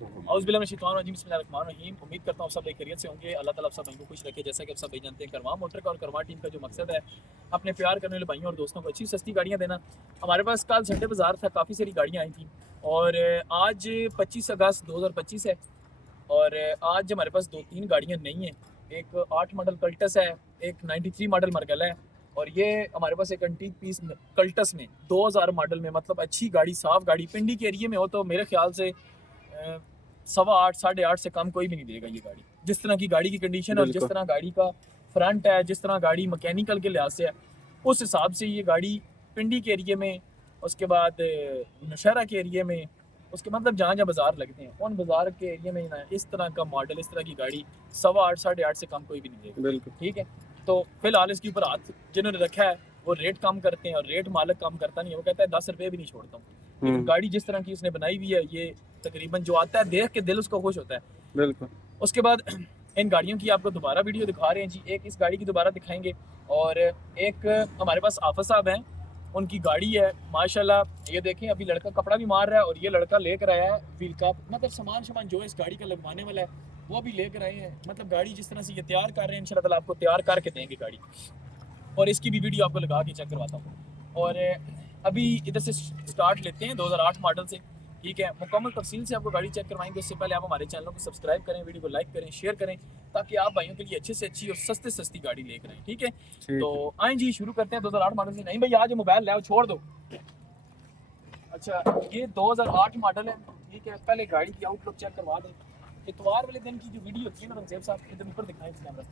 बिस्मिल्लाहिर्रहमानिर्रहीम। उम्मीद करता हूँ सब भाई खैरियत से होंगे। अल्लाह ताला आप सब भाई को खुश रखे। जैसा कि आप सब भाई जानते हैं, करवा मोटर का और करवा टीम का जो मकसद है अपने प्यार करने वाले भाइयों और दोस्तों को अच्छी सस्ती गाड़ियाँ देना। हमारे पास कल संडे बाजार था, काफ़ी सारी गाड़ियाँ आई थी और आज 25 अगस्त 2025 है और आज हमारे पास 2-3 गाड़ियाँ नहीं हैं। एक 8 मॉडल कल्टस है, एक 93 मॉडल मरगल है और ये हमारे पास एक एंटीक पीस कल्टस में 2000 मॉडल में, मतलब अच्छी गाड़ी, साफ गाड़ी, पिंडी के एरिए में हो तो मेरे ख्याल से 8.25 8.5 से कम कोई भी नहीं देगा ये गाड़ी। जिस तरह की गाड़ी की कंडीशन और जिस तरह गाड़ी का फ्रंट है, जिस तरह गाड़ी मैकेनिकल के लिहाज से है, उस हिसाब से ये गाड़ी पिंडी के एरिए में, उसके बाद नौशहरा के एरिए में, उसके मतलब जहाँ जहाँ बाजार लगते हैं उन बाजार के एरिया में ना इस तरह का मॉडल, इस तरह की गाड़ी 8.25 8.5 से कम कोई भी नहीं देगा। बिल्कुल ठीक है, तो फिलहाल इसके ऊपर हाथ जिन्होंने रखा है वो रेट कम करते हैं और रेट मालिक कम करता नहीं है। वो कहता है 10 रुपये भी नहीं छोड़ता हूँ। लेकिन गाड़ी जिस तरह की उसने बनाई हुई है, ये तकरीबन जो आता है देख के दिल उसको खुश होता है। बिल्कुल। उसके बाद इन गाड़ियों की आपको दोबारा वीडियो दिखा रहे हैं जी। एक इस गाड़ी की दोबारा दिखाएंगे और एक हमारे पास आफा साहब हैं, उनकी गाड़ी है माशाल्लाह। ये देखें, अभी लड़का कपड़ा भी मार रहा है और ये लड़का लेकर आया है व्हील का, मतलब सामान जो इस गाड़ी का लगवाने वाला है वो भी लेकर आए हैं। मतलब गाड़ी जिस तरह से ये तैयार कर रहे हैं, इंशाल्लाह ताला आपको तैयार करके देंगे गाड़ी, और इसकी भी वीडियो आपको लगा के चेक करवाता हूँ। और अभी इधर से स्टार्ट लेते हैं 2008 मॉडल से। ठीक है, मुकम्मल तफसील से आपको गाड़ी चेक करवाएंगे। उससे पहले आप हमारे चैनल को सब्सक्राइब करें, वीडियो को लाइक करें, शेयर करें, ताकि आप भाइयों के लिए अच्छे से अच्छी और सस्ते सस्ती गाड़ी लेकर आएँ। ठीक है, तो आए जी शुरू करते हैं 2008 मॉडल से। नहीं भाई, आज मोबाइल लाओ, छोड़ दो। अच्छा, ये 2008 मॉडल है। ठीक है, पहले गाड़ी की आउटलुक चेक करवा दें। इतवार वाले दिन की जो वीडियो होती है ना रंजीब साहब, इधर ऊपर दिखाएं कैमरा,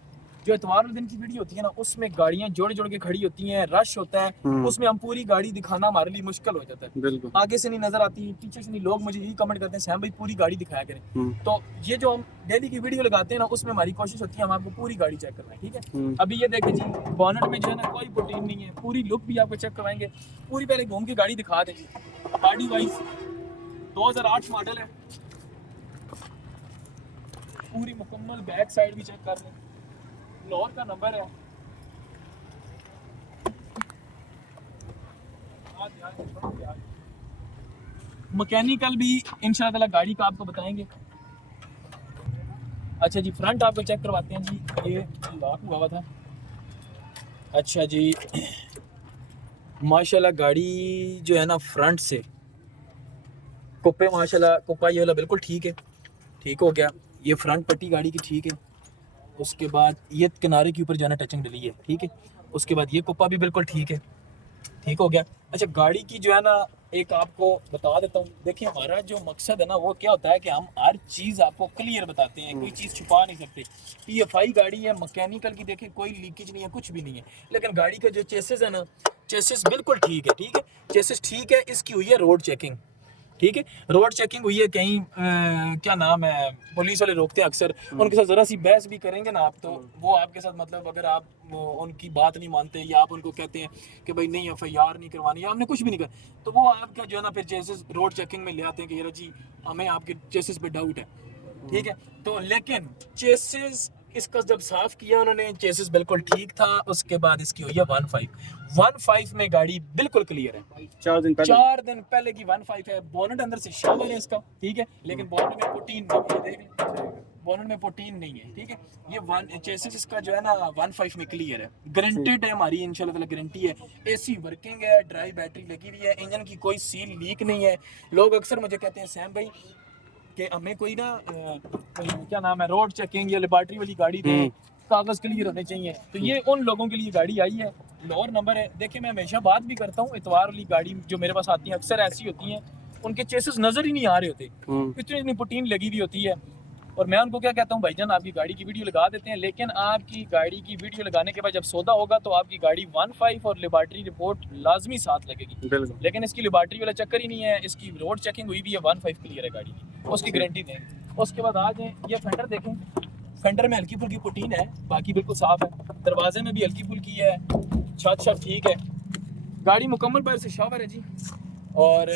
जो इतवार वाले दिन की वीडियो होती है ना, उसमें गाड़ियां जोड़ जोड़ के खड़ी होती हैं, रश होता है, उसमें हम पूरी गाड़ी दिखाना हमारे लिए मुश्किल हो जाता है। बिल्कुल। आगे से नहीं नजर आती, पीछे से नहीं। लोग मुझे यही कमेंट करते हैं, सैम भाई पूरी गाड़ी दिखाया करें। तो ये जो हम डेली की वीडियो लगाते हैं ना, उसमें हमारी कोशिश होती है हम आपको पूरी गाड़ी चेक करवाएं। ठीक है, अभी ये देखें जी, बॉनेट में जो है ना कोई प्रोटीन नहीं है, पूरी लुक भी आपको चेक करवाएंगे। पूरी पहले घूम के गाड़ी दिखा दें जी। बॉडी वाइज 2008 मॉडल है, पूरी मुकम्मल बैक साइड भी चेक कर लें। लाहौर का नंबर है। मैकेनिकल भी इंशाल्लाह गाड़ी का आपको बताएंगे। अच्छा जी, फ्रंट आपको चेक करवाते हैं जी। ये लॉक हुआ था। अच्छा जी, माशाल्लाह गाड़ी जो है ना फ्रंट से कुप्पे, माशाल्लाह कुप्पा ये वाला बिल्कुल ठीक है, ठीक हो गया। ये फ्रंट पट्टी गाड़ी की ठीक है। उसके बाद ये किनारे के ऊपर जो है ना टचिंग डली है, ठीक है। उसके बाद ये कुप्पा भी बिल्कुल ठीक है, ठीक हो गया। अच्छा, गाड़ी की जो है ना एक आपको बता देता हूँ। देखिए, हमारा जो मकसद है ना वो क्या होता है कि हम हर चीज़ आपको क्लियर बताते हैं, कोई चीज़ छुपा नहीं सकते। PFI गाड़ी है, मैकेनिकल की देखें, कोई लीकेज नहीं है, कुछ भी नहीं है। लेकिन गाड़ी का जो चेसिस है ना, चेसिस बिल्कुल ठीक है। ठीक है, चेसिस ठीक है। इसकी हुई है रोड चेकिंग। ठीक है, रोड चेकिंग हुई है। कहीं क्या नाम है, पुलिस वाले रोकते हैं अक्सर, उनके साथ ज़रा सी बहस भी करेंगे ना आप, तो वो आपके साथ, मतलब अगर आप उनकी बात नहीं मानते या आप उनको कहते हैं कि भाई नहीं FIR नहीं करवानी या हमने कुछ भी नहीं कर, तो वो आपका जो है ना फिर चेसिस रोड चेकिंग में ले आते हैं कि यार जी हमें आपके चेसिस पे डाउट है। ठीक है, तो लेकिन चेसिस इसका जब साफ किया उन्होंने, चेसिस बिल्कुल ठीक था। उसके बाद इसकी हुई है 1.5 में गाड़ी बिल्कुल क्लियर है। 4 दिन पहले की 1.5 है। बोनट अंदर से शावर है इसका, ठीक है, लेकिन बोनट में प्रोटीन नहीं है। देख, बोनट में प्रोटीन नहीं है। ठीक है, ये वन चेसिस इसका जो है ना 1.5 में क्लियर है, गारंटेड है हमारी इंशाल्लाह ताला गारंटी है। AC वर्किंग है, ड्राई बैटरी लगी हुई है, इंजन की कोई सील लीक नहीं है। लोग अक्सर मुझे कहते हैं सैम भाई कि हमें कोई ना क्या नाम है, रोड चेकिंग या लेबॉर्ट्री वाली गाड़ी दे, कागज क्लियर होने चाहिए। तो ये उन लोगों के लिए गाड़ी आई है। लाहौर नंबर है। देखिए, मैं हमेशा बात भी करता हूँ, इतवार वाली गाड़ी जो मेरे पास आती है अक्सर ऐसी होती हैं, उनके चेसिस नजर ही नहीं आ रहे होते, इतनी इतनी प्रोटीन लगी हुई होती है। और मैं उनको क्या कहता हूँ, भाईजान आपकी गाड़ी की वीडियो लगा देते हैं, लेकिन आपकी गाड़ी की वीडियो लगाने के बाद जब सौदा होगा तो आपकी गाड़ी 1.5 और लेबॉर्ट्री रिपोर्ट लाजमी साथ लगेगी। लेकिन इसकी लेबॉर्ट्री वाला चक्कर ही नहीं है, इसकी रोड चेकिंग हुई भी है, 1.5 क्लियर है गाड़ी की, उसकी गारंटी देंगे। उसके बाद आ जाए, ये फेंडर देखें, फेंडर में हल्की फुल्की प्रोटीन है, बाकी बिल्कुल साफ है। दरवाजे में भी हल्की फुल्की है, छत ठीक है। गाड़ी मुकम्मल बाहर से शावर है जी। और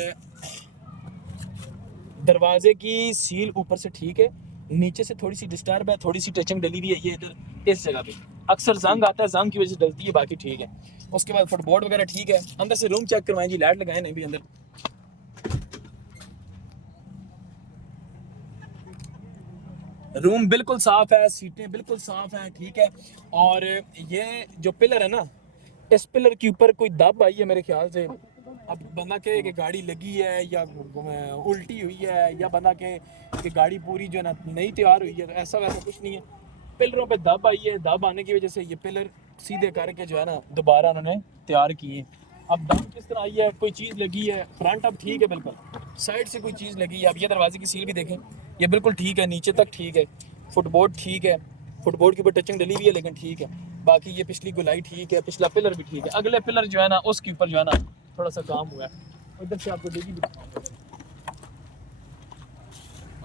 दरवाजे की सील ऊपर से ठीक है, नीचे से थोड़ी सी डिस्टर्ब है, थोड़ी सी टचिंग डली हुई है। ये इधर इस जगह पे अक्सर जंग आता है, जंग की वजह से डलती है, बाकी ठीक है। उसके बाद फुटबोर्ड वगैरह ठीक है। अंदर से रूम चेक करवाएं जी, लाइट लगाएं नहीं भी अंदर। रूम बिल्कुल साफ है, सीटें बिल्कुल साफ हैं, ठीक है। और ये जो पिलर है ना, इस पिलर के ऊपर कोई दब आई है मेरे ख्याल से। अब बंदा कहे कि गाड़ी लगी है या उल्टी हुई है, या बंदा कहे कि गाड़ी पूरी जो है ना नई तैयार हुई है, तो ऐसा वैसा कुछ नहीं है। पिलरों पे दब आई है, दब आने की वजह से ये पिलर सीधे करके जो है ना दोबारा उन्होंने तैयार किए। अब दम किस तरह आई है, कोई चीज़ लगी है, फ्रंट अब ठीक है, बिल्कुल साइड से कोई चीज़ लगी है। अब ये दरवाजे की सील भी देखें, ये बिल्कुल ठीक है, नीचे तक ठीक है, फुटबोर्ड ठीक है, फुटबोर्ड के ऊपर टचिंग डली हुई है लेकिन ठीक है। बाकी ये पिछली गोलाई ठीक है, पिछला पिलर भी ठीक है। अगले पिलर जो है ना उसके ऊपर जो है ना थोड़ा सा काम हुआ है। उधर से आपको डिगी भी दिखाऊंगा।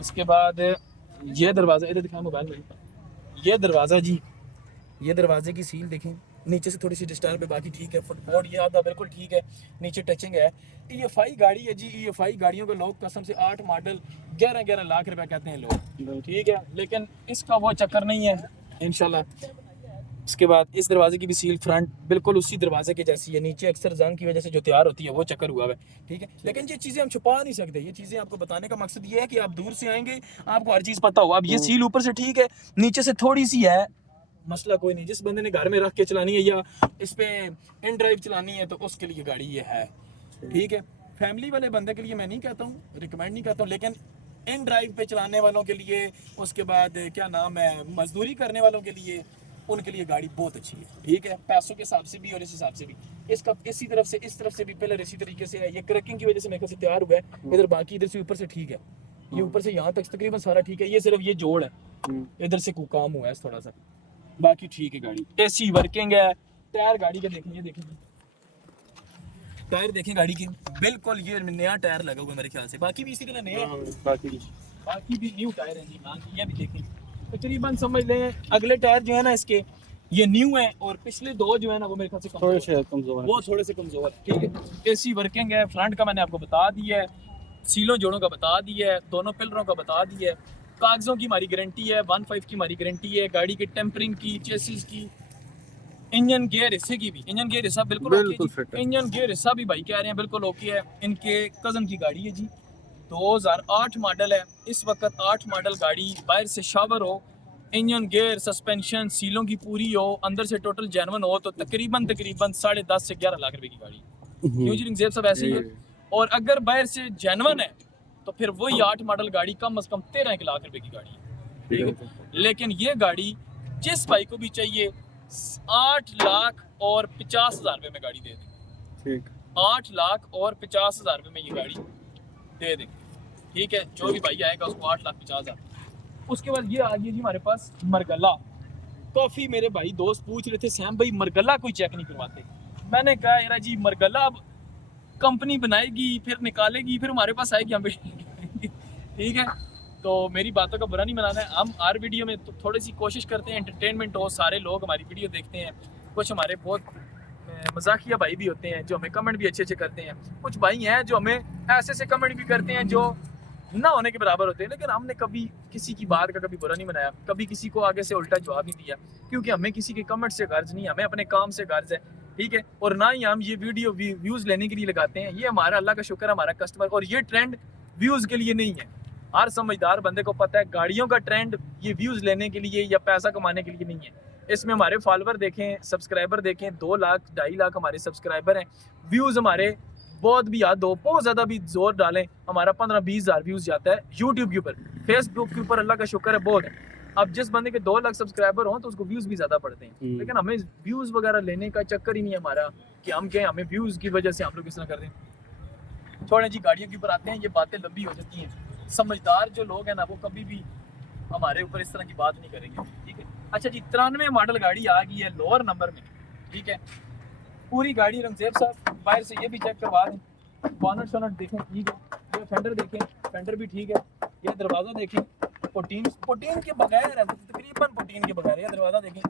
उसके बाद ये दरवाज़ा इधर दिखाया मोबाइल में, ये दरवाज़ा जी, ये दरवाजे की सील देखें, नीचे से थोड़ी सी डिस्टर्ब है, बाकी ठीक है। फुटबोर्ड ये आधा बिल्कुल ठीक है, नीचे टचिंग है। EFI गाड़ी है जी, EFI गाड़ियों को लोग कसम से 8 मॉडल 11-11 लाख रुपए कहते हैं लोग, ठीक है, लेकिन इसका वो चक्कर नहीं है इंशाल्लाह। इसके बाद इस दरवाजे की भी सील फ्रंट बिल्कुल उसी दरवाजे के जैसी है, नीचे अक्सर जंग की वजह से जो तैयार होती है वो चक्कर हुआ है, ठीक है। लेकिन ये चीज़ें हम छुपा नहीं सकते, ये चीज़ें आपको बताने का मकसद ये है कि आप दूर से आएंगे आपको हर चीज़ पता हो। अब ये सील ऊपर से ठीक है, नीचे से थोड़ी सी है, मसला कोई नहीं। जिस बंदे ने घर में रख के चलानी है या इस पे इन ड्राइव चलानी है तो उसके लिए गाड़ी ये है, ठीक है। फैमिली वाले बंदे के लिए मैं नहीं कहता हूँ, रिकमेंड नहीं करता हूँ, लेकिन इन ड्राइव पे चलाने वालों के लिए, उसके बाद क्या नाम है, मजदूरी करने वालों के लिए, उनके लिए गाड़ी बहुत अच्छी है, ठीक है, पैसों के हिसाब से भी और इस हिसाब से भी। इसका इसी तरफ से इस तरफ से भी पिलर इसी तरीके से है, ये क्रैकिंग की वजह से मेरे ख्याल से तैयार हुआ है इधर, बाकी इधर से ऊपर से ठीक है, ये ऊपर से यहाँ तक तकरीबन सारा ठीक है, ये सिर्फ ये जोड़ है, इधर से काम हुआ है थोड़ा सा, बाकी ठीक है। गाड़ी AC वर्किंग है। टायर गाड़ी के देखें, ये देखें टायर देखें गाड़ी के, बिल्कुल ये नया टायर लगा हुआ है मेरे ख्याल से, बाकी भी इसी तरह नया है, बाकी भी न्यू टायर है जी। हाँ ये भी देखें, तकरीबन समझ लें अगले टायर जो है ना इसके ये न्यू है, और पिछले दो जो है ना वो मेरे ख्याल से थोड़े से कमजोर है, वो थोड़े से कमजोर है, ठीक है। AC वर्किंग है, फ्रंट का मैंने आपको बता दिया है, सीलों जोड़ों का बता दिया है, दोनों पिलरों का बता दिया है, कागजों की हमारी गारंटी है, 1.5 की हमारी गारंटी है, गाड़ी की टेम्परिंग की, चेसिस की, इंजन गियर हिस्से की भी, इंजन गियर हिस्सा बिल्कुल फिट है, इंजन गियर हिस्सा भी भाई कह रहे हैं बिल्कुल ओके है। इनके कज़न की गाड़ी है जी, 2008 मॉडल है, इस वक्त 8 मॉडल गाड़ी, बाहर से शावर हो, इंजन गियर सस्पेंशन सीलों की पूरी हो, अंदर से टोटल जेनवन हो, तो तकरीबन 10.5 से 11 लाख रुपए की गाड़ी, क्यों जी रिंगजेब साहब ऐसे ही है। और अगर बाहर से जेनवन है तो फिर वही 8 मॉडल गाड़ी कम से कम 13 लाख रुपए की गाड़ी है, ठीक है। लेकिन ये गाड़ी जिस भाई को भी चाहिए 8,50,000 रुपए में गाड़ी दे देंगे, ठीक, 8,50,000 रुपए में ये गाड़ी दे देंगे, ठीक है। जो भी भाई आएगा उसको 8,50,000। उसके बाद ये आ गई जी हमारे पास मरगला। काफ़ी मेरे भाई दोस्त पूछ रहे थे सैम भाई मरगला कोई चेक नहीं करवाते, मैंने कहा यार जी मरगला अब कंपनी बनाएगी फिर निकालेगी फिर हमारे पास आएगी, हम ठीक है। तो मेरी बातों का बुरा नहीं मनाना है, हम हर वीडियो में तो थोड़ी सी कोशिश करते हैं एंटरटेनमेंट हो, सारे लोग हमारी वीडियो देखते हैं, कुछ हमारे बहुत मजाकिया भाई भी होते हैं जो हमें कमेंट भी अच्छे अच्छे करते हैं, कुछ भाई हैं जो हमें ऐसे ऐसे कमेंट भी करते हैं जो ना होने के बराबर होते हैं, लेकिन हमने कभी किसी की बात का कभी बुरा नहीं बनाया, कभी किसी को आगे से उल्टा जवाब नहीं दिया, क्योंकि हमें किसी के कमेंट से गर्ज नहीं, हमें अपने काम से गर्ज है, ठीक है। और ना ही हम ये वीडियो व्यूज़ लेने के लिए लगाते हैं, ये हमारा अल्लाह का शुक्र है हमारा कस्टमर, और ये ट्रेंड व्यूज़ के लिए नहीं है। हर समझदार बंदे को पता है गाड़ियों का ट्रेंड ये व्यूज़ लेने के लिए या पैसा कमाने के लिए नहीं है। इसमें हमारे फॉलोवर देखें, सब्सक्राइबर देखें, 2 लाख 2.5 लाख हमारे सब्सक्राइबर हैं, व्यूज़ हमारे बहुत भी याद हो, बहुत ज़्यादा भी जोर डालें हमारा 15-20 हज़ार व्यूज़ जाता है यूट्यूब के ऊपर, फेसबुक के ऊपर अल्लाह का शुक्र है बहुत है। अब जिस बंदे के 2 लाख सब्सक्राइबर हों तो उसको व्यूज़ भी ज़्यादा पड़ते हैं, लेकिन हमें व्यूज़ वगैरह लेने का चक्कर ही नहीं है हमारा कि हम कहें हमें व्यूज़ की वजह से हम लोग इस तरह कर दें। छोड़ें जी, गाड़ियों के ऊपर आते हैं, ये बातें लंबी हो जाती हैं। समझदार जो लोग हैं ना वो कभी भी हमारे ऊपर इस तरह की बात नहीं करेंगे, ठीक है। अच्छा जी, 93 मॉडल गाड़ी आ गई है लोअर नंबर में, ठीक है। पूरी गाड़ी रंगजेब साहब बाहर से ये भी चेक करवा दें, बॉनट शॉनट देखें ठीक है, ये फेंडर देखें, फेंडर भी ठीक है, ये दरवाज़ा देखें, पुटीन के बगैर है, तकरीबन पुटीन के बगैर, ये दरवाज़ा देखें,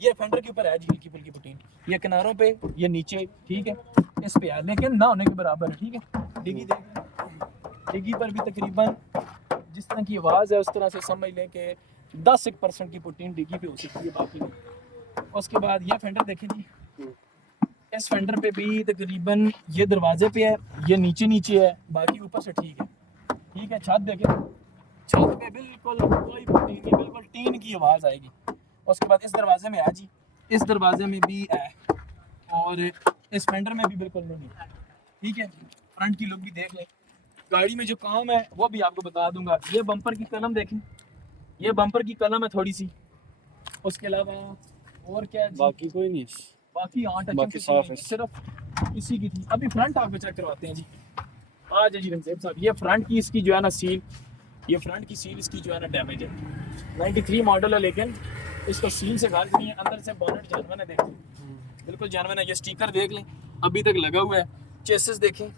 ये फेंडर के ऊपर है जी हल्की फुल्की पुटीन, ये किनारों पे, ये नीचे, ठीक है, इस पे है लेकिन ना होने के बराबर है, ठीक है। डिग्गी देखें, डिग्गी पर भी तकरीबन जिस तरह की आवाज़ है उस तरह से समझ लें कि 10% की पुटीन डिग्गी पे हो सकती है, बाकी नहीं। उसके बाद ये फेंडर देखें जी, इस फेंडर पे भी तकरीबन ये दरवाजे पे है, ये नीचे नीचे है, बाकी ऊपर से ठीक है, ठीक है। छत देखें, छत पे बिल्कुल कोई पट्टी नहीं, बिल्कुल टीन की आवाज़ आएगी। उसके बाद इस दरवाजे में आ जी, इस दरवाजे में भी है और इस फेंडर में भी बिल्कुल नहीं है, ठीक है। फ्रंट की लुक भी देख लें। गाड़ी में जो काम है वो भी आपको बता दूंगा। ये बम्पर की कलम देखें, ये बम्पर की कलम है थोड़ी सी, उसके अलावा और क्या जी? बाकी कोई नहीं, बाकी बाकी साफ है। सिर्फ इसी की थी। अभी फ्रंट आपको चेक करवाते हैं जी। आ जाए जी रंजीब साहब, ये फ्रंट की इसकी जो है ना सील, ये फ्रंट की सील इसकी जो है ना डैमेज है। 93 मॉडल है लेकिन इसको सील से गाज नहीं है। अंदर से बोनेट जानवन है, देखें बिल्कुल जानवन है। ये स्टिकर देख लें अभी तक लगा हुआ है। चेसिस देखें,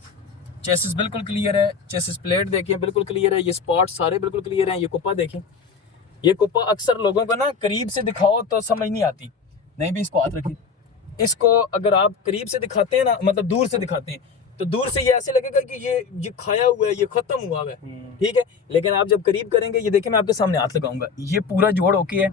चेसिस बिल्कुल क्लियर है। चेसिस प्लेट देखें बिल्कुल क्लियर है। ये स्पॉट सारे बिल्कुल क्लियर हैं। ये कुप्पा देखें, ये कुप्पा अक्सर लोगों को ना करीब से दिखाओ तो समझ नहीं आती। नहीं भी इसको हाथ रखें, इसको अगर आप करीब से दिखाते हैं ना, मतलब दूर से दिखाते हैं तो दूर से ये ऐसे लगेगा कि ये खाया हुआ है, ये खत्म हुआ है, ठीक है। लेकिन आप जब करीब करेंगे, ये देखिए मैं आपके सामने हाथ लगाऊंगा, ये पूरा जोड़ ओके है।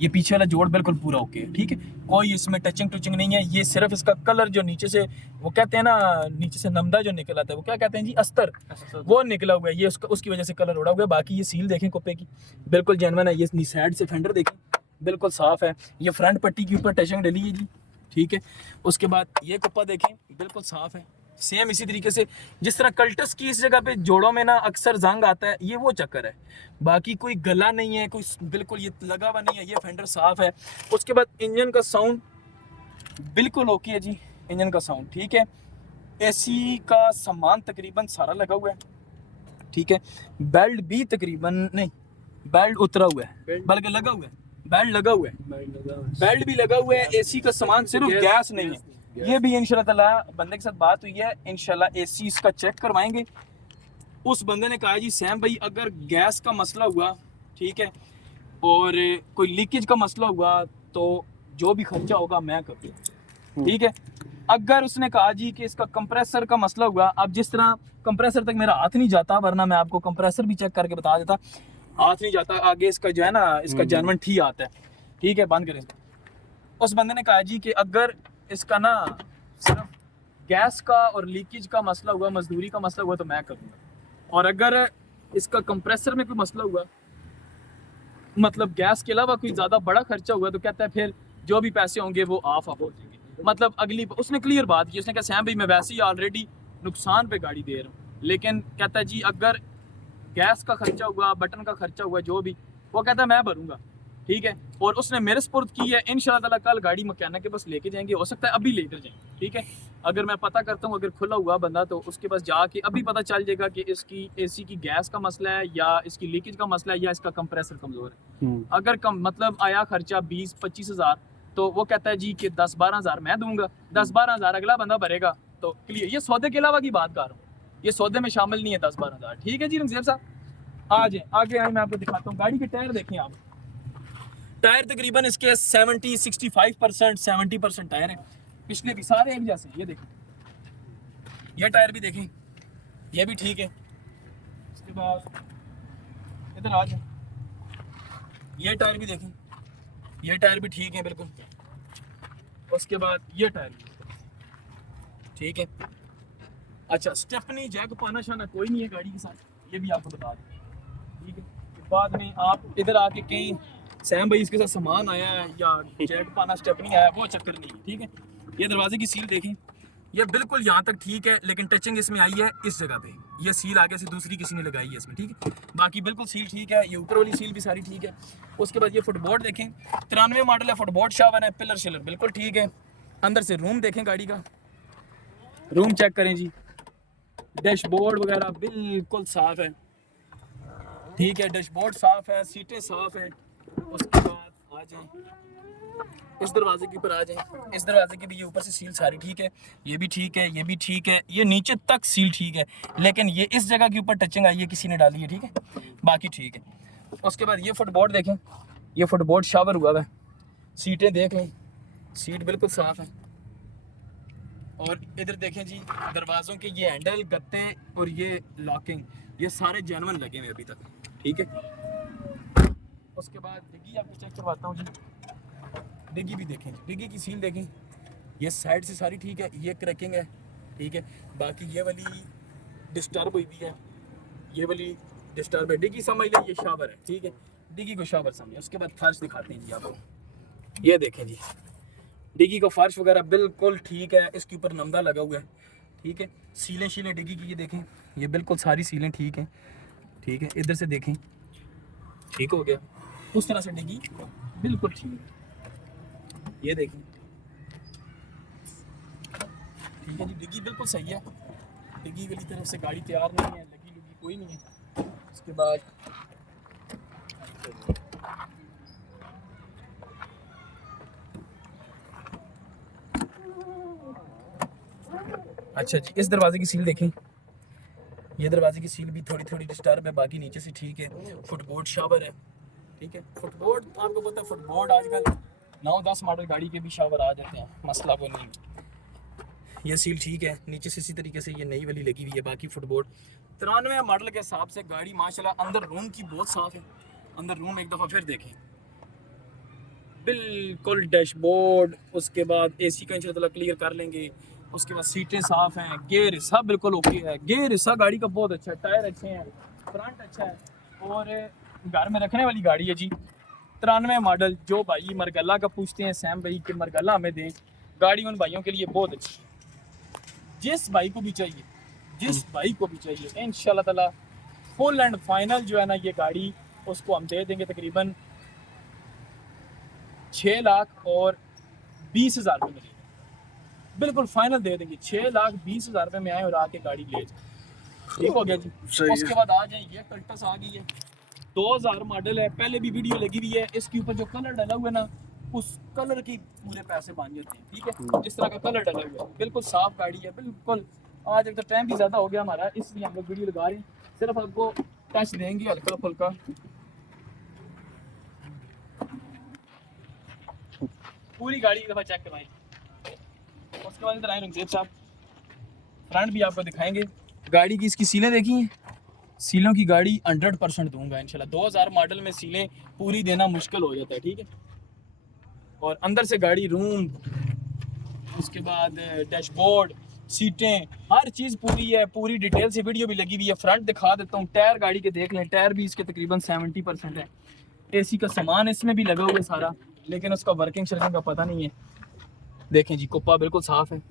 ये पीछे वाला जोड़ बिल्कुल पूरा ओके है, ठीक है। कोई इसमें टचिंग टचिंग नहीं है। ये सिर्फ इसका कलर जो नीचे से वो कहते हैं ना, नीचे से नमदा जो निकल आता है वो क्या कहते हैं जी, अस्तर, वो निकला हुआ है। ये उसकी वजह से कलर उड़ा हुआ है। बाकी ये सील देखें कुप्पे की बिल्कुल जेन्युइन है। ये साइड से फेंडर देखें बिल्कुल साफ है। ये फ्रंट पट्टी के ऊपर टचिंग डली है जी, ठीक है। उसके बाद ये कुप्पा देखें बिल्कुल साफ है। सेम इसी तरीके से जिस तरह कल्टस की इस जगह पे जोड़ों में ना अक्सर जंग आता है, ये वो चक्कर है। बाकी कोई गला नहीं है, कोई बिल्कुल ये लगा हुआ नहीं है। ये फेंडर साफ है। उसके बाद इंजन का साउंड बिल्कुल ओके है जी, इंजन का साउंड ठीक है। एसी का सामान तकरीबन सारा लगा हुआ है, ठीक है। बेल्ट भी तकरीबन नहीं, बेल्ट उतरा हुआ है बल्कि लगा हुआ है। बेल्ट लगा हुआ है, बेल्ट भी लगा हुआ है। एसी का सामान सिर्फ गैस नहीं है। ये भी इंशाल्लाह ताला बंदे के साथ बात हुई है, इंशाल्लाह एसी इसका चेक करवाएंगे। उस बंदे ने कहा जी सैम भाई अगर गैस का मसला हुआ, ठीक है, और कोई लीकेज का मसला हुआ तो जो भी खर्चा होगा मैं करूँगा, ठीक है। अगर उसने कहा जी कि इसका कंप्रेसर का मसला हुआ, अब जिस तरह कंप्रेसर तक मेरा हाथ नहीं जाता, वरना मैं आपको कंप्रेसर भी चेक करके बता देता, हाथ नहीं जाता आगे इसका जो है ना, इसका जेन्युइन ठी आता है, ठीक है। बंद करें। उस बंदे ने कहा जी कि अगर इसका ना सिर्फ गैस का और लीकेज का मसला हुआ, मजदूरी का मसला हुआ तो मैं करूँगा, और अगर इसका कंप्रेसर में कोई मसला हुआ, मतलब गैस के अलावा कोई ज़्यादा बड़ा खर्चा हुआ, तो कहता है फिर जो भी पैसे होंगे वो ऑफ हो जाएंगे। मतलब अगली उसने क्लियर बात की, उसने कहा सैम भाई मैं वैसे ही ऑलरेडी नुकसान पे गाड़ी दे रहा हूँ, लेकिन कहता है जी अगर गैस का खर्चा हुआ, बटन का खर्चा हुआ, जो भी, वो कहता है मैं भरूंगा, ठीक है। और उसने मेरे स्पुर्द की है। इंशाल्लाह ताला कल गाड़ी मैकेनिक के पास लेके जाएंगे, हो सकता है अभी लेकर जाएं, ठीक है। अगर मैं पता करता हूँ, अगर खुला हुआ बंदा तो उसके पास जाके अभी पता चल जाएगा कि इसकी एसी की गैस का मसला है या इसकी लीकेज का मसला है या इसका कंप्रेसर कमज़ोर है। अगर कम मतलब आया खर्चा 20-25 हज़ार, तो वो कहता है जी कि 10-12 हज़ार मैं दूंगा, 10-12 हज़ार अगला बंदा भरेगा, तो क्लियर। ये सौदे के अलावा की बात कर रहा हूँ, ये सौदे में शामिल नहीं है 10-12 हज़ार, ठीक है जी रंजीब साहब। आ जाए आगे आए, मैं आपको दिखाता हूँ। गाड़ी के टायर देखें आप, टायर तकरीबन इसके 65% 70% टायर है। पिछले भी सारे एक जैसे, ये देखें, ये टायर भी देखें, ये भी ठीक है। उसके बाद इधर आ जाए, ये टायर भी देखें, ये टायर भी ठीक है बिल्कुल। उसके बाद ये टायर भी ठीक है। अच्छा, स्टेपनी जैक पाना शाना कोई नहीं है गाड़ी के साथ, ये भी आपको बता दें, ठीक है। बाद में आप इधर आके कहीं सैम भाई इसके साथ सामान आया है या जैक पाना स्टेपनी आया, वो चक्कर नहीं है, ठीक है। ये दरवाजे की सील देखें, ये बिल्कुल यहाँ तक ठीक है, लेकिन टचिंग इसमें आई है इस जगह पे, ये सील आगे से दूसरी किसी ने लगाई है इसमें, ठीक है। बाकी बिल्कुल सील ठीक है, ये ऊपर वाली सील भी सारी ठीक है। उसके बाद ये फुटबोर्ड देखें, 93 मॉडल है, फुटबोर्ड शावन है, पिलर शिलर बिल्कुल ठीक है। अंदर से रूम देखें, गाड़ी का रूम चेक करें जी, डैशबोर्ड वगैरह बिल्कुल साफ है, ठीक है। डैशबोर्ड साफ है, सीटें साफ हैं। उसके बाद आ जाएं इस दरवाजे के ऊपर, आ जाएं इस दरवाजे की भी, ये ऊपर से सील सारी ठीक है, ये भी ठीक है, ये भी ठीक है, ये नीचे तक सील ठीक है, लेकिन ये इस जगह के ऊपर टचिंग आई है, किसी ने डाली है, ठीक है। बाकी ठीक है। उसके बाद ये फुटबोर्ड देखें, ये फुटबोर्ड शावर हुआ है, सीटें देख लें, सीट बिल्कुल साफ है। और इधर देखें जी, दरवाज़ों के ये हैंडल, गत्ते और ये लॉकिंग, ये सारे जेन्युइन लगे हुए अभी तक, ठीक है। उसके बाद डिग्गी आपको चेक करवाता हूँ जी, डिग्गी भी देखें, डिग्गी की सील देखें, ये साइड से सारी ठीक है, ये क्रैकिंग है, ठीक है। बाकी ये वाली डिस्टर्ब हुई भी है, ये वाली डिस्टर्ब है, डिग्गी समझ लें ये शावर है, ठीक है, डिग्गी को शावर समझे। उसके बाद फर्श दिखाते हैं जी आपको, ये देखें जी डिग्गी का फर्श वगैरह बिल्कुल ठीक है, इसके ऊपर नमदा लगा हुआ है, ठीक है। सीलें शीलें डिग्गी की ये देखें, ये बिल्कुल सारी सीलें ठीक हैं, ठीक है। इधर से देखें ठीक हो गया, उस तरह से डिग्गी बिल्कुल ठीक है, ये देखें ठीक है जी, डिग्गी बिल्कुल सही है, डिग्गी वाली तरफ से गाड़ी तैयार नहीं है, लगी लुगी कोई नहीं है। उसके बाद अच्छा जी, इस दरवाजे की सील देखें, ये दरवाजे की सील भी थोड़ी थोड़ी डिस्टर्ब है, बाकी नीचे से ठीक है। फुटबोर्ड शावर है, ठीक है। फुटबोर्ड आपको पता है, फुटबोर्ड आजकल 9-10 मॉडल गाड़ी के भी शावर आ जाते हैं, मसला वो नहीं। ये सील ठीक है, नीचे से इसी तरीके से ये नई वाली लगी हुई है। बाकी फुटबोर्ड 93 मॉडल के हिसाब से गाड़ी माशाल्लाह अंदर रूम की बहुत साफ है। अंदर रूम एक दफ़ा फिर देखें, बिल्कुल डैशबोर्ड, उसके बाद एसी का इंशाल्लाह क्लियर कर लेंगे। उसके बाद सीटें साफ़ हैं, गेयर हिस्सा बिल्कुल ओके है, गेयर हिस्सा गाड़ी का बहुत अच्छा है, टायर अच्छे हैं, फ्रंट अच्छा है, और घर में रखने वाली गाड़ी है जी। 93 मॉडल, जो भाई मरगला का पूछते हैं सैम भाई कि मरगला हमें दें, गाड़ी उन भाइयों के लिए बहुत अच्छी है। जिस भाई को भी चाहिए, जिस भाई को भी चाहिए इंशाल्लाह ताला फुल एंड फाइनल जो है ना ये गाड़ी उसको हम दे देंगे तकरीबन 6,20,000 रुपये मिलेगी, बिल्कुल फाइनल दे देंगे। 6,20,000 रुपये में आए और आके गाड़ी ले जाए, ठीक हो गया जी। उसके बाद आ जाए, ये कल्टस आ गई है, 2000 मॉडल है, पहले भी वीडियो लगी हुई है। इसके ऊपर जो कलर डाला हुआ है ना, उस कलर की पूरे पैसे बन जाते हैं, ठीक है। जिस तरह का कलर डाला हुआ है बिल्कुल साफ गाड़ी है, बिल्कुल। आज एक तो टाइम भी ज़्यादा हो गया हमारा, इसलिए हम लोग वीडियो लगा रहे हैं, सिर्फ आपको टच देंगे हल्का फुल्का। पूरी गाड़ी एक दफ़ा चेक करवाएं। उसके बाद इधर आए रंगजेब साहब, फ्रंट भी आपको दिखाएंगे। गाड़ी की इसकी सीलें देखी हैं, सीलों की गाड़ी 100% दूंगा इंशाल्लाह। 2000 मॉडल में सीलें पूरी देना मुश्किल हो जाता है, ठीक है। और अंदर से गाड़ी रूम, उसके बाद डैशबोर्ड, सीटें, हर चीज़ पूरी है, पूरी डिटेल से वीडियो भी लगी हुई है। फ्रंट दिखा देता हूँ, टायर गाड़ी के देख लें, टायर भी इसके तकरीबन 70% है। एसी का सामान इसमें भी लगा हुआ है सारा, लेकिन उसका वर्किंग शर्किंग का पता नहीं है। देखें जी, कुप्पा बिल्कुल साफ़ है,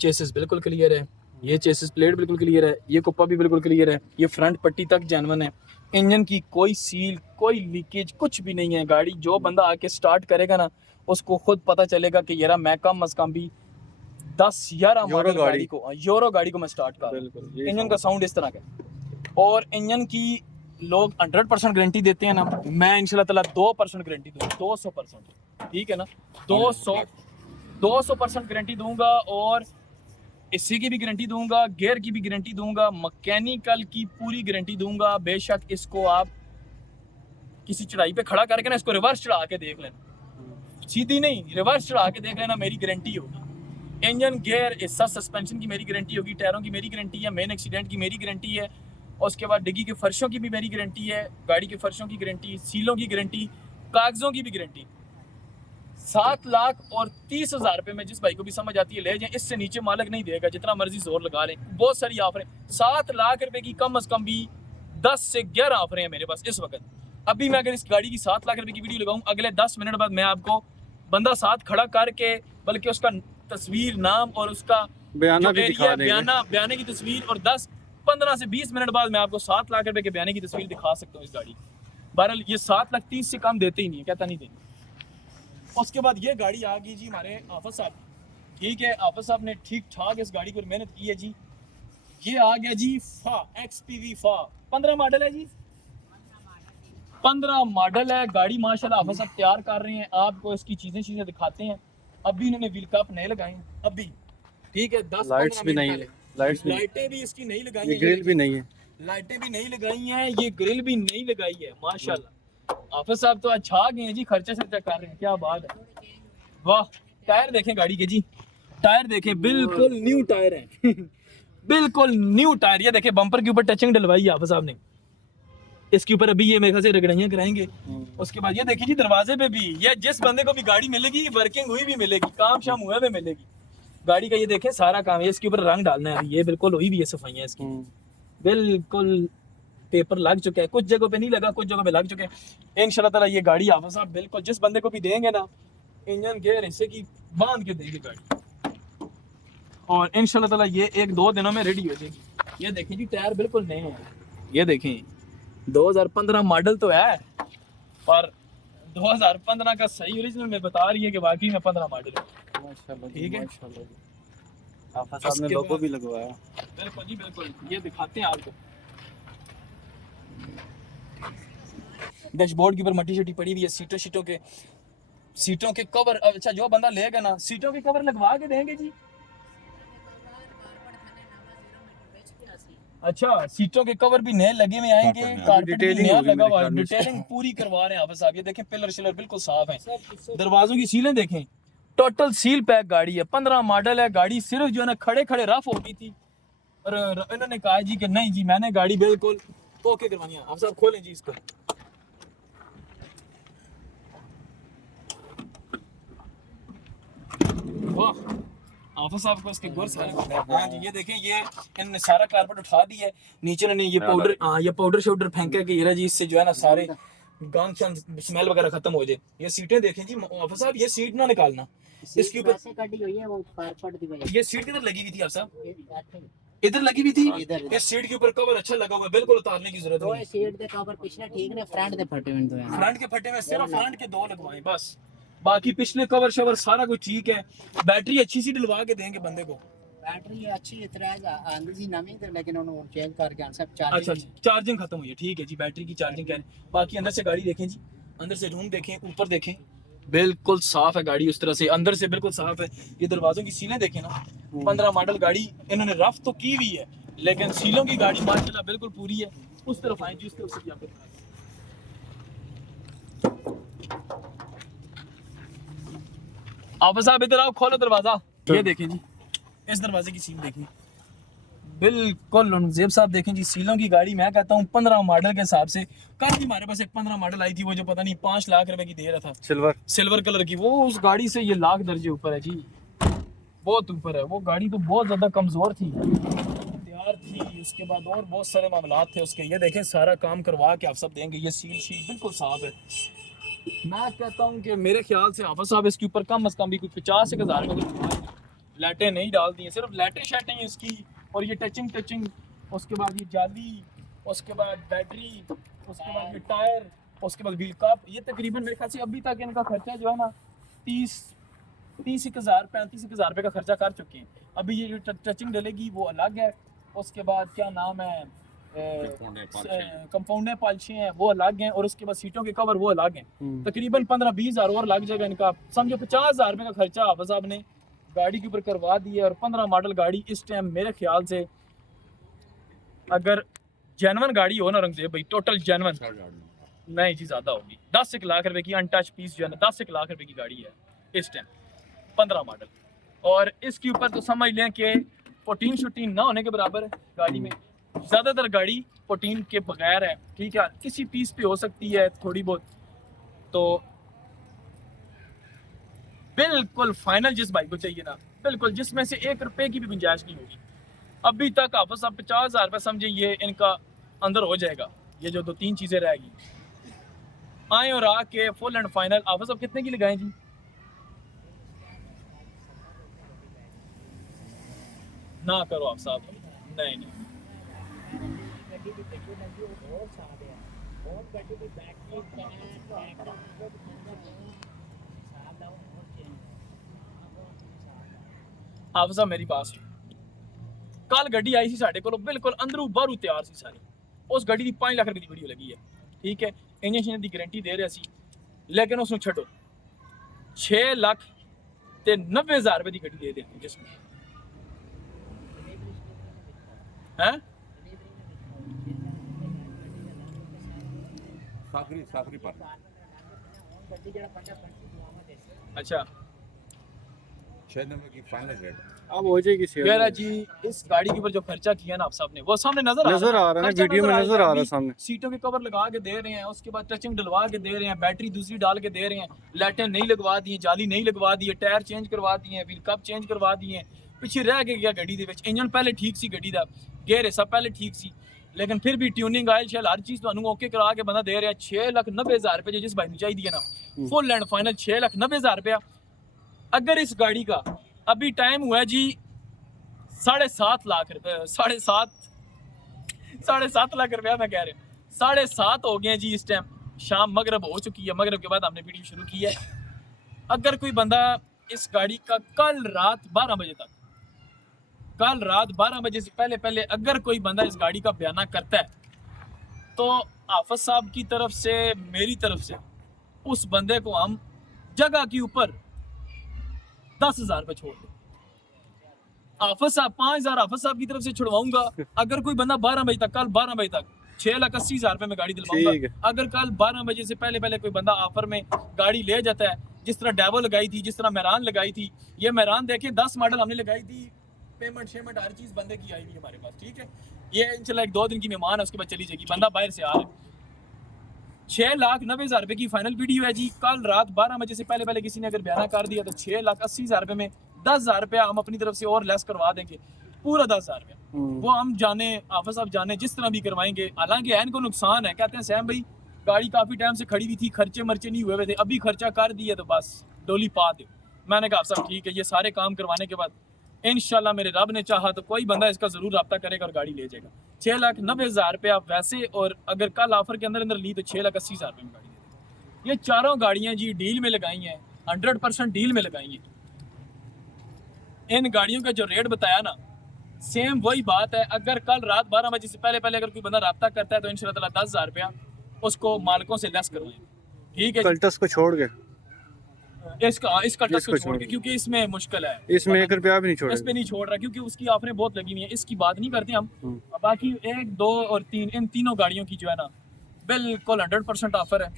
चेसिस बिल्कुल क्लियर है, ये चेसिस प्लेट बिल्कुल क्लियर है, ये कुप्पा भी बिल्कुल क्लियर है, ये फ्रंट पट्टी तक जेन्युइन है। इंजन की कोई सील, कोई लीकेज कुछ भी नहीं है। गाड़ी जो बंदा आके स्टार्ट करेगा ना, उसको खुद पता चलेगा कि यार मैं कम अज़ कम भी 10-11 मॉडल गाड़ी को, यूरो गाड़ी को मैं स्टार्ट कर रहा हूँ। इंजन का साउंड इस तरह का, और इंजन की लोग 100% गारंटी देते हैं ना, मैं इंशाल्लाह ताला 2% गारंटी दूँगा, 200%, ठीक है ना। 200% गारंटी दूंगा, और एसी की भी गारंटी दूंगा, गियर की भी गारंटी दूंगा, मैकेनिकल की पूरी गारंटी दूंगा। बेशक इसको आप किसी चढ़ाई पे खड़ा करके ना इसको रिवर्स चढ़ा के देख लेना, सीधी नहीं रिवर्स चढ़ा के देख लेना, मेरी गारंटी होगी। इंजन, गियर, हिस्सा, सस्पेंशन की मेरी गारंटी होगी, टायरों की मेरी गारंटी है, मेन एक्सीडेंट की मेरी गारंटी है, और उसके बाद डिग्गी के फर्शों की भी मेरी गारंटी है, गाड़ी के फर्शों की गारंटी, सीलों की गारंटी, कागजों की भी गारंटी। 7,30,000 रुपये में जिस भाई को भी समझ आती है ले जाएं, इससे नीचे मालिक नहीं देगा, जितना मर्जी जोर लगा लें। बहुत सारी ऑफरें, 7 लाख रुपए की कम अज़ कम भी 10 से 11 ऑफरें हैं मेरे पास इस वक्त। अभी मैं अगर इस गाड़ी की 7 लाख रुपए की वीडियो लगाऊं, अगले 10 मिनट बाद मैं आपको बंदा साथ खड़ा करके, बल्कि उसका तस्वीर, नाम और उसका बयाना भी दिखा देंगे, बयाने की तस्वीर, और 10-15 से 20 मिनट बाद मैं आपको 7 लाख रुपए के बयाने की तस्वीर दिखा सकता हूँ इस गाड़ी। बहरहाल ये 7,30,000 से कम देते ही नहीं है, कहता नहीं देंगे। उसके बाद ये गाड़ी आ गई जी हमारे आफत साहब, ठीक है। आफत साहब ने ठीक ठाक इस गाड़ी पर मेहनत की है जी। ये आ गया जी फा XPV फा, 15 मॉडल है जी, 15 मॉडल है गाड़ी माशाल्लाह। आफत साहब तैयार कर रहे हैं, आपको इसकी चीज़ें दिखाते हैं। अभी इन्होंने व्हील कप नए लगाए हैं अभी, ठीक है। 10-15 भी नहीं है, लाइटें भी इसकी नहीं लगाई है, ग्रिल भी नहीं है, लाइटें भी नहीं लगाई हैं, ये ग्रिल भी नहीं लगाई है माशाल्लाह। हाफिज साहब तो अच्छा गए हैं जी, खर्चे से कर रहे हैं, क्या बात है, वाह। टायर देखें गाड़ी के जी, टायर देखें बिल्कुल न्यू टायर है बिल्कुल न्यू टायर। ये देखें बम्पर के ऊपर टचिंग डलवाई है हाफिज साहब ने, इसके ऊपर अभी ये मेरे ख्याल से रगड़ाइयाँ कराएंगे। उसके बाद ये देखिए जी दरवाजे पे भी, ये जिस बंदे को भी गाड़ी मिलेगी वर्किंग हुई भी मिलेगी, काम शाम हुए भी मिलेगी गाड़ी का। ये देखें सारा काम है, इसके ऊपर रंग डालना है, ये बिल्कुल हुई भी है सफाइयाँ इसकी, बिल्कुल पेपर लग चुका है, कुछ जगहों पे नहीं लगा, कुछ जगहों पे लग चुके हैं। इंशाल्लाह ताला ये गाड़ी हाफिज साहब बिल्कुल जिस बंदे को भी देंगे ना, इंजन गेयर हिस्से की बांध के देंगे गाड़ी, और इंशाल्लाह ताला ये 1-2 दिनों में रेडी हो जाएगी। ये देखें जी टायर बिल्कुल नए हैं, ये देखें 2015 मॉडल तो है, पर 2015 का सही ओरिजिनल में बता रही है कि वाकई में 15 मॉडल है। माशाल्लाह ठीक है, हाफिज साहब ने लोगो भी लगवाया। बिल्कुल जी बिल्कुल, ये दिखाते हैं आपको। डैशबोर्ड के ऊपर मट्टी शट्टी पड़ी हुई है, सीटों के कवर, अच्छा जो बंदा लेगा ना सीटों के कवर लगवा के देंगे जी। अच्छा, सीटों के कवर भी नए लगे हुए आएंगे, कारपेट भी नया लगा हुआ है, डिटेलिंग पूरी करवा रहे हैं हाफिज साहब। ये देखें पिलर शिलर बिल्कुल साफ है, दरवाजों की सीलें देखें, टोटल सील पैक गाड़ी है, 15 मॉडल है गाड़ी। सिर्फ जो है ना खड़े खड़े रफ हो गई थी, और इन्होंने कहा जी कि नहीं जी मैंने गाड़ी बिल्कुल ओके करवानी है। आप साहब खोलें जी इसको, वाह हाफिज साहब को इसके गुर सारे। हाँ जी, ये देखें ये इन्होंने सारा कारपेट उठा दिया है, नीचे इन्होंने ये पाउडर, हाँ ये पाउडर शाउडर फेंका कि ये जी इससे जो है ना सारे गंद शंद स्मेल वगैरह खत्म हो जाए। ये सीटें देखें जी हाफिज साहब, ये सीट ना निकालना इसके ऊपर, ये सीट किधर लगी हुई थी आप साहब? इधर लगी हुई थी, इस सीट के ऊपर कवर अच्छा लगा हुआ है, बिल्कुल उतारने की जरूरत नहीं। सीट दे कवर पिछले ठीक ने, फ्रंट दे फटे हुए तो हैं, फ्रंट के फटे में सिर्फ फ्रंट के 2 लगवाए बस, बाकी पिछले कवर शवर सारा कुछ ठीक है। बैटरी अच्छी सी डलवा के देंगे बंदे को, बैटरी अच्छी इतराज आंधी सी नमी थे, लेकिन उन्होंने चेंज करके सब अच्छा चार्जिंग। चार्जिंग खत्म हुई है, ठीक है जी, बैटरी की चार्जिंग क्या है। बाकी अंदर से गाड़ी देखें जी, अंदर से रूम देखें, ऊपर देखें, बिल्कुल साफ है गाड़ी उस तरह से, अंदर से बिल्कुल साफ है। ये दरवाजों की सीलें देखें ना, 15 मॉडल गाड़ी, इन्होंने रफ तो की हुई है लेकिन सीलों की गाड़ी माशाल्लाह बिल्कुल पूरी है। उस तरफ आए जी, उस तरफ से भी आपको आप साहब इधर आओ, खोलो दरवाजा, ये देखें जी, इस दरवाजे की सील देखें, बिल्कुल जेब साहब देखें जी, सीलों की गाड़ी। मैं कहता हूँ 15 मॉडल के हिसाब से, कल भी हमारे पास एक 15 मॉडल आई थी, वो जो पता नहीं 5 लाख रुपए की दे रहा था, सिल्वर कलर की, वो उस गाड़ी से ये लाख दर्जे ऊपर है जी, बहुत ऊपर है। वो गाड़ी तो बहुत ज्यादा कमजोर थी, तैयार थी, उसके बाद और बहुत सारे मामलात थे उसके। ये देखें सारा काम करवा के आप सब देंगे, ये सील शीट बिल्कुल साफ है। मैं कहता हूँ कि मेरे ख्याल से हाफिज साहब इसके ऊपर कम से कम भी कुछ 50,000 का लाइटें नहीं डाल दी हैं, सिर्फ लाइटें शाइटें इसकी, और ये टचिंग, उसके बाद ये जाली, उसके बाद बैटरी, उसके बाद ये टायर, उसके बाद व्हील कप। ये तकरीबन मेरे ख्याल से अभी तक इनका खर्चा जो है ना 30,000 35,000 रुपये का खर्चा कर चुके हैं। अभी ये जो टचिंग डलेगी वो अलग है, उसके बाद क्या नाम है कंपाउंड पॉलिशें हैं वो अलग हैं, और उसके बाद सीटों के कवर वो अलग हैं। तकरीबन 15-20 हज़ार और लग जाएगा इनका, समझो 50,000 रुपये का खर्चा हाफिज साहब ने गाड़ी के ऊपर करवा दिया। और 15 मॉडल गाड़ी इस टाइम मेरे ख्याल से, अगर जेनवन गाड़ी हो ना रंगजेब भाई, टोटल जेनवन नहीं जी ज़्यादा होगी, 10 लाख रुपए की अनटच पीस जो है ना 10 लाख रुपए की गाड़ी है इस टाइम 15 मॉडल। और इसके ऊपर तो समझ लें कि 14 ना होने के बराबर है गाड़ी में। ज़्यादातर गाड़ी 14 के बगैर है, ठीक है, किसी पीस पे हो सकती है थोड़ी बहुत। तो बिल्कुल फाइनल जिस बाइक को चाहिए ना, बिल्कुल जिसमें से 1 रुपए की भी गुंजाइश नहीं होगी अभी तक, वापस आप 50,000 रुपये समझे ये इनका अंदर हो जाएगा। ये जो 2-3 चीज़ें रहेगी आए और आके फुल एंड फाइनल। आप सब कितने की लगाएं जी? ना करो आप साहब, नहीं नहीं आप साहब मेरी बात सुनो, कल गड्डी आई सी साढ़े को बिल्कुल अंदरू बाहरू तैयार सी सारी, उस गड्डी की 5 लाख रुपए की वीडियो लगी है, ठीक है, इंजन शिंजन की गारंटी दे रहे सी, लेकिन उसमें छो 6,90,000 रुपए की गड्डी दे दें जिसमें है साखरी पर। अच्छा 6 नंबर की फाइनल रेट अब हो जाएगी सेल। यार जी इस गाड़ी के ऊपर जो खर्चा किया ना आप साहब ने, वो सामने नजर आ रहा है ना, वीडियो में नजर आ रहा है सामने। सीटों के कवर लगा के दे रहे हैं, उसके बाद टचिंग डलवा के दे रहे हैं, बैटरी दूसरी डाल के दे रहे हैं, लाइटें नहीं लगवा दी, जाली नहीं लगवा दी, टायर चेंज करवा दिए, व्हील कप चेंज करवा दिए, पीछे रह के गया गड्डी दे विच। इंजन पहले ठीक सी गड्डी दा, गेयर सब पहले ठीक सी, लेकिन फिर भी ट्यूनिंग आयल शैल हर चीज़ तो ओके करा के बंदा दे रहा है 6,90,000 रुपये जिस भाई ने चाहिए ना फुल एंड फाइनल 6,90,000 रुपया। अगर इस गाड़ी का अभी टाइम हुआ है जी 7.5 लाख रुपये 7.5 लाख रुपया मैं कह रहा हूँ 7.5 हो गए हैं जी। इस टाइम शाम मगरब हो चुकी है, मगरब के बाद हमने वीडियो शुरू की है। अगर कोई बंदा इस गाड़ी का कल रात 12 बजे से पहले अगर कोई बंदा इस गाड़ी का बयाना करता है तो हाफिज साहब की तरफ से मेरी तरफ से उस बंदे को हम जगह के ऊपर 10,000 रुपये छोड़ दें। हाफिज साहब 5,000 हाफिज साहब की तरफ से छुड़वाऊंगा। अगर कोई बंदा 12 बजे तक कल 12 बजे तक 6,80,000 रुपये में गाड़ी दिलवाऊंगा। अगर कल 12 बजे से पहले कोई बंदा ऑफर में गाड़ी ले जाता है, जिस तरह डेवो लगाई थी, जिस तरह मेहरान लगाई थी, ये मेहरान देखें 10 मॉडल हमने लगाई थी, पेमेंट शेमेंट हर चीज़ बंदे की आई हुई हमारे पास, ठीक है। ये इंशाल्लाह 1-2 दिन की मेहमान है, उसके बाद चली जाएगी। बंदा बाहर से आ रहा है। 6,90,000 रुपये की फाइनल वीडियो है जी। कल रात 12 बजे से पहले किसी ने अगर बयाना कर दिया तो 6,80,000 रुपये में 10,000 रुपया हम अपनी तरफ से और लेस करवा देंगे, पूरा 10,000 रुपया। वो हम जाने हाफिज साहब जाने जिस तरह भी करवाएंगे। हालांकि एन को नुकसान है, कहते हैं सैम भाई गाड़ी काफ़ी टाइम से खड़ी हुई थी, खर्चे मर्चे नहीं हुए थे, अभी खर्चा कर दिया तो बस डोली पा दो। मैंने कहा साहब ठीक है, ये सारे काम करवाने के बाद इंशाल्लाह मेरे रब ने चाहा तो कोई बंदा इसका ज़रूर रब्ता करेगा और गाड़ी ले जाएगा। 6,90,000 रुपया वैसे, और अगर कल ऑफर के अंदर ली तो 6,80,000 रुपये में गाड़ी दे देगा। ये चारों गाड़ियाँ जी डील में लगाई हैं, 100% डील में लगाई हैं। इन गाड़ियों का जो रेट बताया ना, सेम वही बात है। अगर कल रात 12 बजे से पहले अगर कोई बंदा रब्ता करता है तो इंशाल्लाह 10,000 रुपया उसको मालिकों से लेस करवाएंगे, ठीक है। कल्टस को छोड़ के इस कल्टस को छोड़ के, क्योंकि इसमें मुश्किल है, इसमें 1 रुपया भी नहीं छोड़, इस पे नहीं छोड़ रहा क्योंकि उसकी ऑफरें बहुत लगी हुई हैं। इसकी बात नहीं करते हम। बाकी 1, 2 और 3 इन तीनों गाड़ियों की जो है ना बिल्कुल 100% ऑफर है।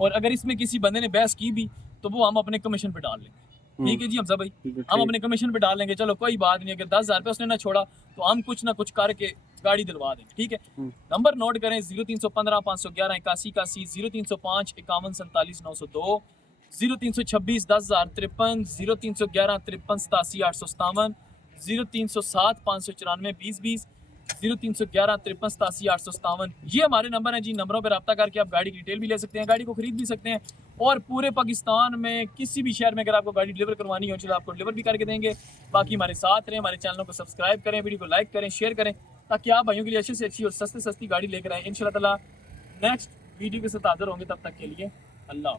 और अगर इसमें किसी बंदे ने बहस की भी तो वो हम अपने कमीशन पे डाल लेंगे, ठीक है जी हमजा भाई, हम अपने कमीशन पे डाल लेंगे। चलो कोई बात नहीं, अगर 10,000 रुपये उसने ना छोड़ा तो हम कुछ ना कुछ करके गाड़ी दिलवा देंगे, ठीक है। नंबर नोट करें 0315 511 81 81, 0305 51 47 902, 0326 10,053, 0311 53 87 857, 0307 594 20 20, 0311 53 87 857। ये हमारे नंबर हैं जी। नंबरों पर रब्ता करके आप गाड़ी की डिटेल भी ले सकते हैं, गाड़ी को खरीद भी सकते हैं। और पूरे पाकिस्तान में किसी भी शहर में अगर आपको गाड़ी डिलीवर करवानी हो चलो आपको डिलीवर भी करके देंगे। बाकी हमारे साथ रहें, हमारे चैनलों को सब्सक्राइब करें, वीडियो को लाइक करें, शेयर करें, ताकि आप भाइयों के लिए अच्छी से अच्छी और सस्ती गाड़ी लेकर आएँ। इंशाल्लाह ताला नेक्स्ट वीडियो के साथ हाजिर होंगे, तब तक के लिए अल्लाह।